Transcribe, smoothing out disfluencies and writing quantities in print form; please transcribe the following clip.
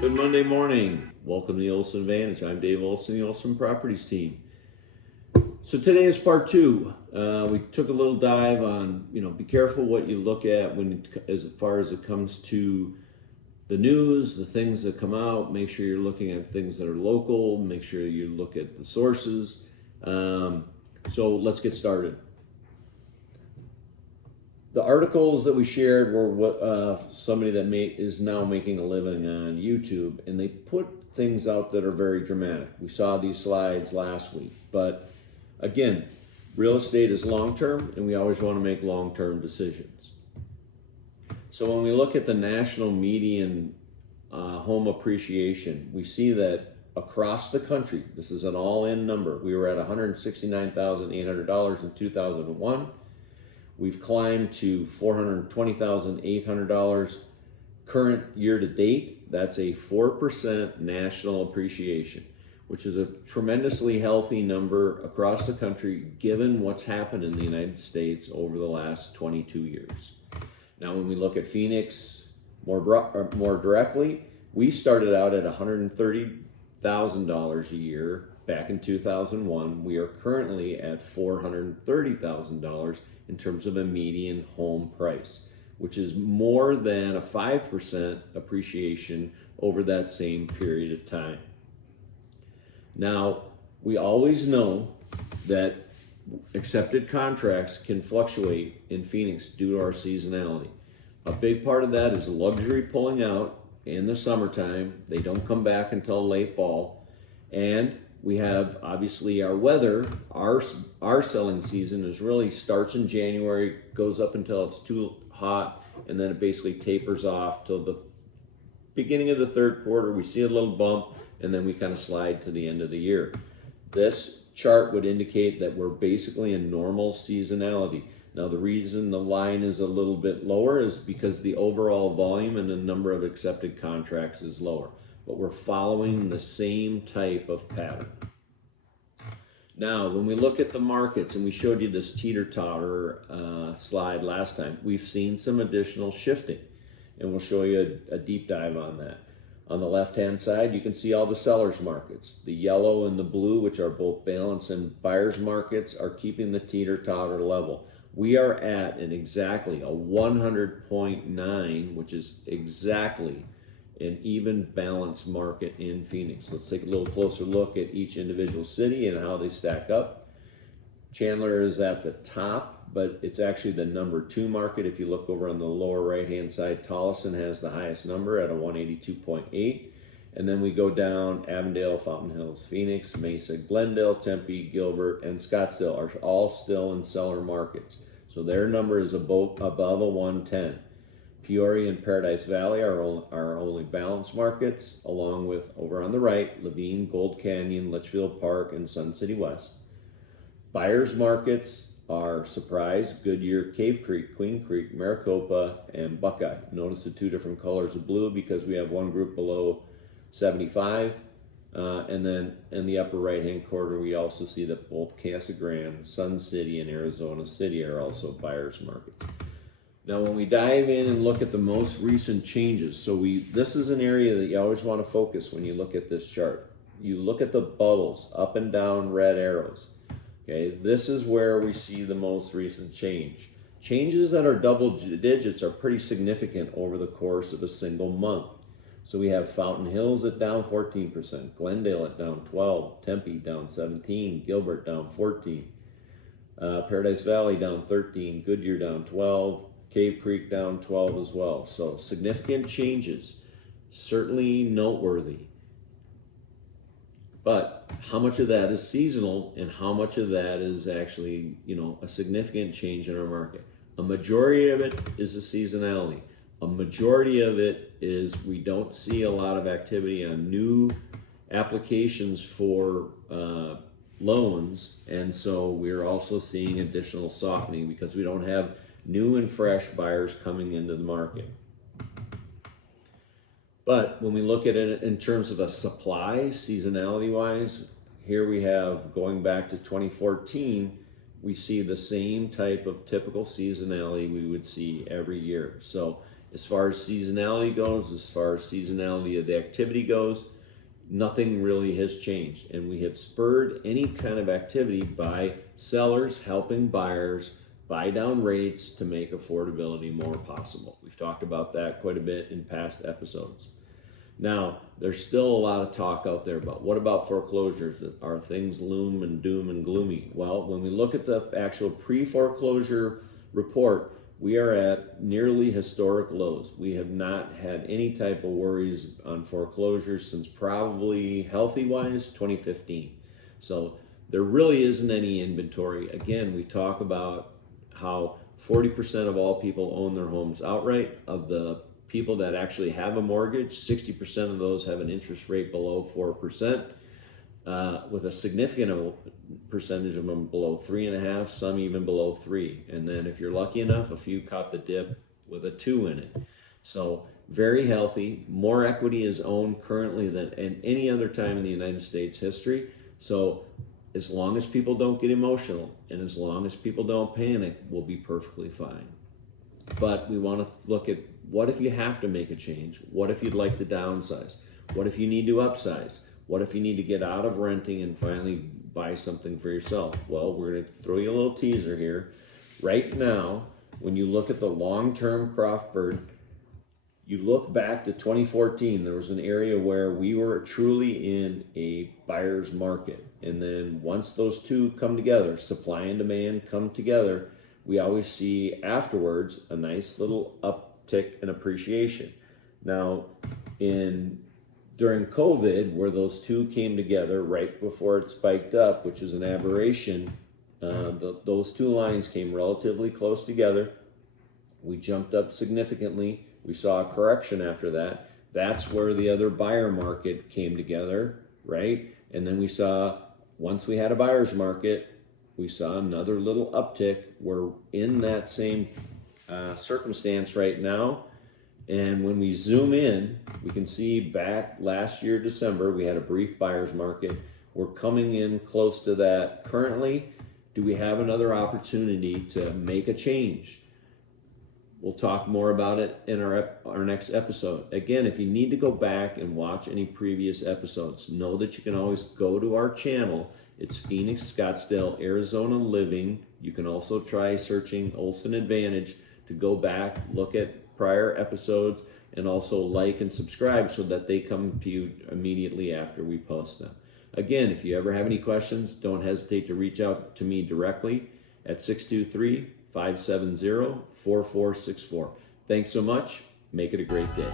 Good Monday morning. Welcome to the Olson Advantage. I'm Dave Olson, the Olson Properties Team. So today is part two. We took a little dive on, be careful what you look at as far as it comes to the news, the things that come out. Make sure you're looking at things that are local. Make sure you look at the sources. So let's get started. The articles that we shared were what somebody that is now making a living on YouTube, and they put things out that are very dramatic. We saw these slides last week, but again, real estate is long-term, and we always want to make long-term decisions. So when we look at the national median home appreciation, we see that across the country, this is an all-in number. We were at $169,800 in 2001. We've climbed to $420,800 current year to date. That's a 4% national appreciation, which is a tremendously healthy number across the country given what's happened in the United States over the last 22 years. Now, when we look at Phoenix more directly, we started out at $130,000 a year back in 2001. We are currently at $430,000 in terms of a median home price, which is more than a 5% appreciation over that same period of time. Now, we always know that accepted contracts can fluctuate in Phoenix due to our seasonality. A big part of that is luxury pulling out in the summertime. They don't come back until late fall. And we have obviously our weather. Our selling season really starts in January, goes up until it's too hot, and then it basically tapers off till the beginning of the third quarter. We see a little bump, and then we kind of slide to the end of the year. This chart would indicate that we're basically in normal seasonality. Now, the reason the line is a little bit lower is because the overall volume and the number of accepted contracts is lower, but we're following the same type of pattern. Now, when we look at the markets, and we showed you this teeter-totter slide last time, we've seen some additional shifting, and we'll show you a deep dive on that. On the left-hand side, you can see all the sellers markets. The yellow and the blue, which are both balanced and buyers markets, are keeping the teeter-totter level. We are at exactly a 100.9, which is exactly an even balanced market in Phoenix. Let's take a little closer look at each individual city and how they stack up. Chandler is at the top, but it's actually the number 2 market. If you look over on the lower right-hand side, Tolleson has the highest number at a 182.8. And then we go down, Avondale, Fountain Hills, Phoenix, Mesa, Glendale, Tempe, Gilbert, and Scottsdale are all still in seller markets. So their number is above a 110. Peoria and Paradise Valley are only balanced markets, along with, over on the right, Levine, Gold Canyon, Litchfield Park, and Sun City West. Buyers markets are Surprise, Goodyear, Cave Creek, Queen Creek, Maricopa, and Buckeye. Notice the 2 different colors of blue because we have one group below 75. And then in the upper right-hand corner, we also see that both Casa Grande, Sun City, and Arizona City are also buyers markets. Now, when we dive in and look at the most recent changes, this is an area that you always want to focus when you look at this chart. You look at the bubbles, up and down red arrows. Okay, this is where we see the most recent change. Changes that are double digits are pretty significant over the course of a single month. So we have Fountain Hills at down 14%, Glendale at down 12%, Tempe down 17%, Gilbert down 14%, Paradise Valley down 13%, Goodyear down 12%, Cave Creek down 12 as well. So significant changes, certainly noteworthy. But how much of that is seasonal and how much of that is actually, a significant change in our market? A majority of it is the seasonality. A majority of it is we don't see a lot of activity on new applications for loans, and so we're also seeing additional softening because we don't have new and fresh buyers coming into the market. But when we look at it in terms of a supply, seasonality-wise, here we have, going back to 2014, we see the same type of typical seasonality we would see every year. So As far as seasonality goes, as far as seasonality of the activity goes, nothing really has changed. And we have spurred any kind of activity by sellers helping buyers buy down rates to make affordability more possible. We've talked about that quite a bit in past episodes. Now, there's still a lot of talk out there about what about foreclosures? Are things loom and doom and gloomy? Well, when we look at the actual pre-foreclosure report, we are at nearly historic lows. We have not had any type of worries on foreclosures since probably healthy-wise 2015. So there really isn't any inventory. Again, we talk about how 40% of all people own their homes outright. Of the people that actually have a mortgage, 60% of those have an interest rate below 4%, with a significant percentage of them below 3.5, some even below 3. And then if you're lucky enough, a few caught the dip with a 2 in it. So very healthy. More equity is owned currently than in any other time in the United States history. So as long as people don't get emotional and as long as people don't panic, we'll be perfectly fine. But we want to look at, what if you have to make a change? What if you'd like to downsize? What if you need to upsize? What if you need to get out of renting and finally buy something for yourself? Well, we're going to throw you a little teaser here. Right now, when you look at the long-term Crawford, you look back to 2014, there was an area where we were truly in a buyer's market. And then once those two come together, supply and demand come together, we always see afterwards a nice little uptick in appreciation. Now, during COVID, where those two came together right before it spiked up, which is an aberration, those two lines came relatively close together. We jumped up significantly. We saw a correction after that. That's where the other buyer market came together, right? And then we saw, once we had a buyer's market, we saw another little uptick. We're in that same circumstance right now. And when we zoom in, we can see back last year, December, we had a brief buyer's market. We're coming in close to that. Currently, do we have another opportunity to make a change? We'll talk more about it in our next episode. Again, if you need to go back and watch any previous episodes, know that you can always go to our channel. It's Phoenix, Scottsdale, Arizona Living. You can also try searching Olson Advantage to go back, look at prior episodes, and also like and subscribe so that they come to you immediately after we post them. Again, if you ever have any questions, don't hesitate to reach out to me directly at 623-570-4464. Thanks so much. Make it a great day.